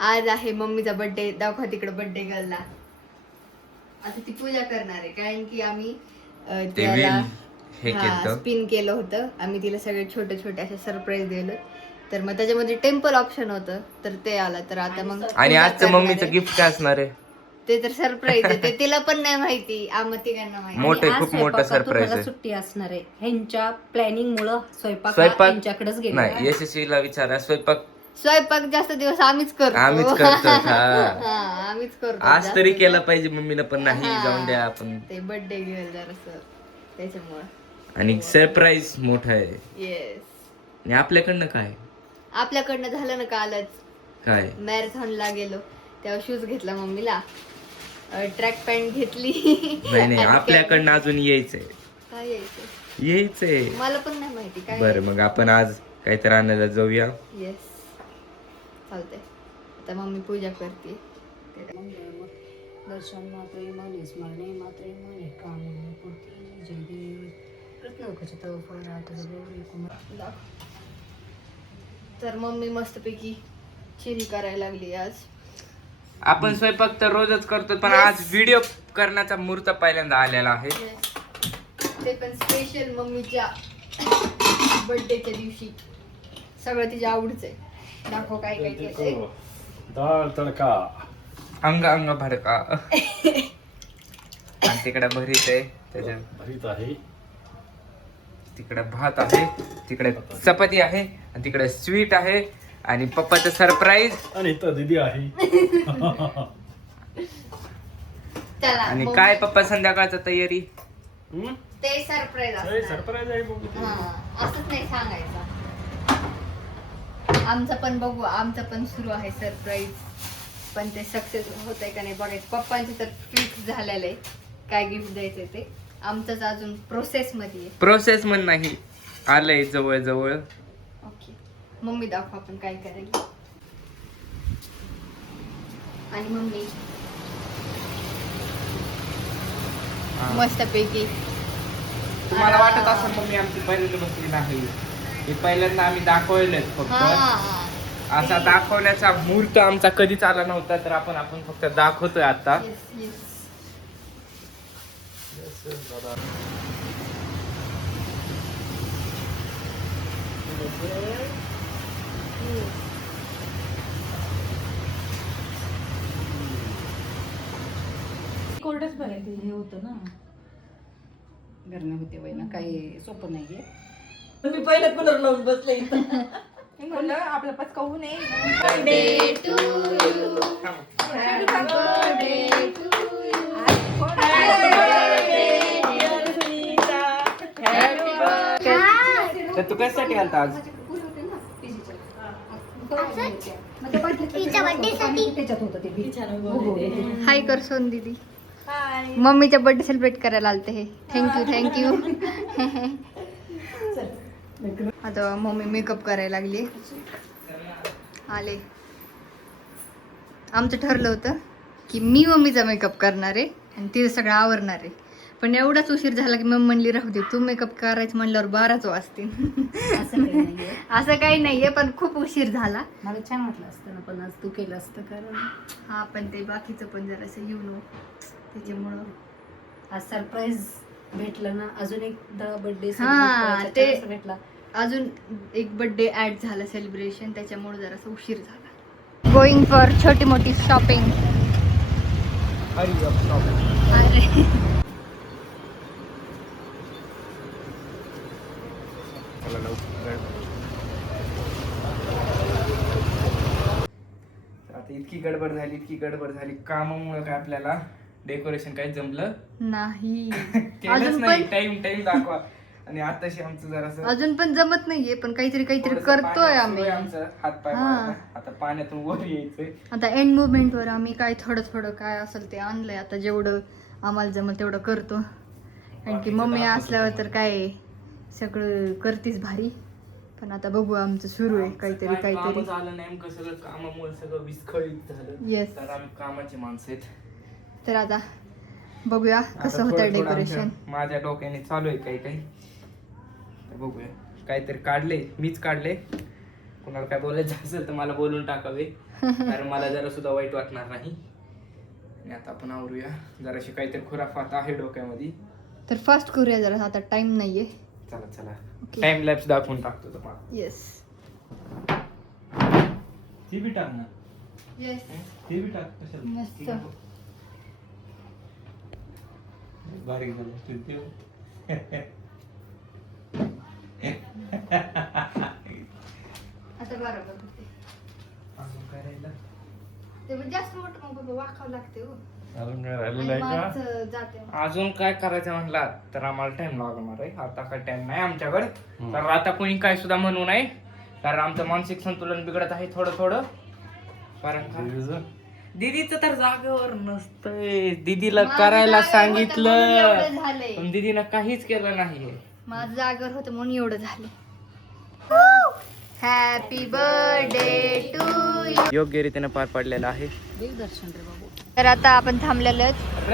आज आहे मम्मीचा बर्थडे. दाखवा तिकडे बर्थडे गर्लला. आता ती पूजा करणार आहे कारण की आम्ही त्याला स्पिन केलं होतं. आम्ही तिला सगळे छोटे छोटे असे सरप्राईज दिलं. तर मग त्याच्यामध्ये टेम्पल ऑप्शन होतं तर ते आलं. तर आता मग आणि आजचं मम्मीचं गिफ्ट काय असणार आहे ते तर सरप्राईज आहे. ते तिला पण नाही माहिती, आम्हाला तिघांना माहिती. मोठे खूप मोठं सरप्राईज आहे. सुट्टी असणार आहे. ह्यांच्या प्लॅनिंग मुळे स्वयंपाक यांच्याकडेच गेला. नाही यशस्वीला विचारा. स्वयंपाक जास्त दिवस आम्हीच करतो. आम्हीच करतो. आज तरी केला पाहिजे मम्मीनं, पण नाही जाऊन द्या आपण. ते बर्थडे घेऊन जरासं त्याच्यामुळे. आणि सरप्राईज मोठा आहे. येस. आणि आपल्याकडनं काय? आपल्याकडनं झालं ना कालच. काय? मॅरेथॉनला गेलो तेव्हा शूज घेतला मम्मीला, ट्रॅक पॅन्ट घेतली. नाही आपल्याकडनं अजून यायचंय. काय यायचं? यायचंय. मला पण नाही माहिती काय. बरं मग आपण आज काहीतरी आणायला जाऊया. येस चालतंय. आता मम्मी पूजा करते. दर्शन मात्रे माने स्मरणे मात्रे माने कामने पूर्ती जय देव कृष्ण तव फळात गौरी कुमार. तर मम्मी मस्तपैकी चिली करायला लागली आज. आपण स्वयंपाक तर रोजच करतो, पण आज व्हिडिओ करण्याचा मुहूर्त पहिल्यांदा आलेला आहे. ते पण स्पेशल मम्मीच्या बर्थडेच्या दिवशी. सगळं तिच्या आवडीचं आहे. दाखव काय काय केलंय. डाळ तडका, अंग अंग भडका. आणि तिकडे भरीत आहे, त्याच्या भरीत आहे, तिकडे भात आहे, तिकडे चपाती आहे, आणि तिकडे स्वीट आहे, आणि पप्पाचं सरप्राईज, आणि इथं दीदी आहे. चला आणि काय पप्पा संध्याकाळचं तयारी? ते सरप्राईज सरप्राईज आहे बघू. असंच नाही सांगायचं. आमचं पण बघू, आमचं पण सुरू आहे सरप्राईज. पण ते सक्सेस होत आहे का नाही बघायचं. पप्पांचे तर फिक्स झालेलं आहे काय गिफ्ट द्यायचंय ते. आमचंच अजून प्रोसेस मध्ये आहे. प्रोसेस म्हण नाही, आलंय जवळ जवळ. ओके मम्मी दाखव आपण काय करेल. आणि मम्मी मस्तपैकी. तुम्हाला वाटत असेल मम्मी आमची पहिल्यांदा बसली नाही, हे पहिल्यांदा आम्ही दाखवलेच फक्त. असा दाखवण्याचा मुहूर्त आमचा कधीच आला नव्हता, तर आपण फक्त दाखवतोय आता. कोरडच बघायचं हे होतं ना, गरमी होते वय ना, काही सोपं नाहीये. मी पहिलं कूलर लावून बसले इथं. म्हणलं आपलं पचका होऊ नये. Birthday to you, happy birthday to you, happy birthday dear Sunita, happy birthday. तर तू कशासाठी आलता आज? हाय कर सोन दीदी. मम्मीचा बर्थडे सेलिब्रेट करायला आलते हे. थँक्यू. आता मम्मी मेकअप करायला लागली. आले. आमचं ठरलं होतं की मी मम्मीचा मेकअप करणार आहे आणि तिचं सगळं आवरणार आहे. पण एवढाच उशीर झाला की मम्मी म्हणली राहू दे, तू मेकअप करायचं म्हणल्यावर 12च वाजतील. असं काही नाहीये, पण खूप उशीर झाला. मला छान वाटलं असतं ना, पण आज तू केलं असतं. कारण हा पण ते बाकीचं पण जरासं येऊ नो त्याच्यामुळं आज सरप्राईज भेटलं ना. अजून एकदा बर्थडे ते भेटला. अजून एक बर्थडे ऍड झाला सेलिब्रेशन, त्याच्यामुळे जरासा उशीर झाला. गोइंग फॉर छोटी मोठी शॉपिंग. आता इतकी गडबड झाली कामामुळे काय आपल्याला डेकोरेशन काही जमलं नाही. केलंच नाही. टाइम दाखवा. आणि आताशी आमचं जरासं अजून पण जमत नाहीये, पण काहीतरी करतोय आम्ही. आमचं हातपाय मारणं. आता पाण्यातून वर यायचंय. आता एंड मुवमेंट वर आम्ही काय थोडं काय असेल ते आणलंय. आता जेवढं आम्हाला जमल तेवढं करतो, कारण की मम्मी असल्यावर तर काय सगळं करतीच भारी. पण आता बघू, आमचं सुरू आहे काहीतरी. झालं नेमकं सगळं कामामुळे सगळं विस्कळीत झालं. येस. तर आम्ही कामाचे माणसं आहेत. तर आता बघूया कसं होतं डेकोरेशन. माझ्या डोक्याने चालू आहे काही. बघूया. काहीतरी काढले, मीच काढले. कोणाला काय बोलायचं असेल तर मला बोलून टाकावे. कारण मला जरा सुद्धा वाईट वाटणार नाही. आणि आता आपण आवरूया. जराशी काहीतरी खुराफात आहे डोक्यामध्ये. तर फास्ट करूया जरा, आता टाइम नाहीये. चला Okay. टाइम लॅप्स दाखवून टाकतो तुम्हाला. येस ती बी टाक ना. येस ती बी टाक. कशाला? मस्त. बारीक झालं. आता बरोबर होते. ते पण जास्त मोठं मग बाबा वाखावं लागते हो. अजून काय राहिलेलं आणि आहे का? माझं जाते. अजून काय करायचं म्हणला तर आम्हाला टाइम लागणार आहे. आता काय टाइम नाही आमच्याकडे. कारण आता कोणी काय सुद्धा म्हणू नये. कारण आमचं मानसिक संतुलन बिघडत आहे थोडं. कारण दीदीचं? दीदीचं तर जागेवर नसतंय. दीदीला माझं करायला जागेवर होतं म्हणून सांगितलं एवढं झालंय. पण दीदीनं काहीच केलं नाही. माझं जागर होतं म्हणून एवढं झालं. Happy birthday to you. योग्य रीतीने पार पडलेला आहे. देवदर्शन रे बाबू. तर आता आपण थांबलेलो आहेत.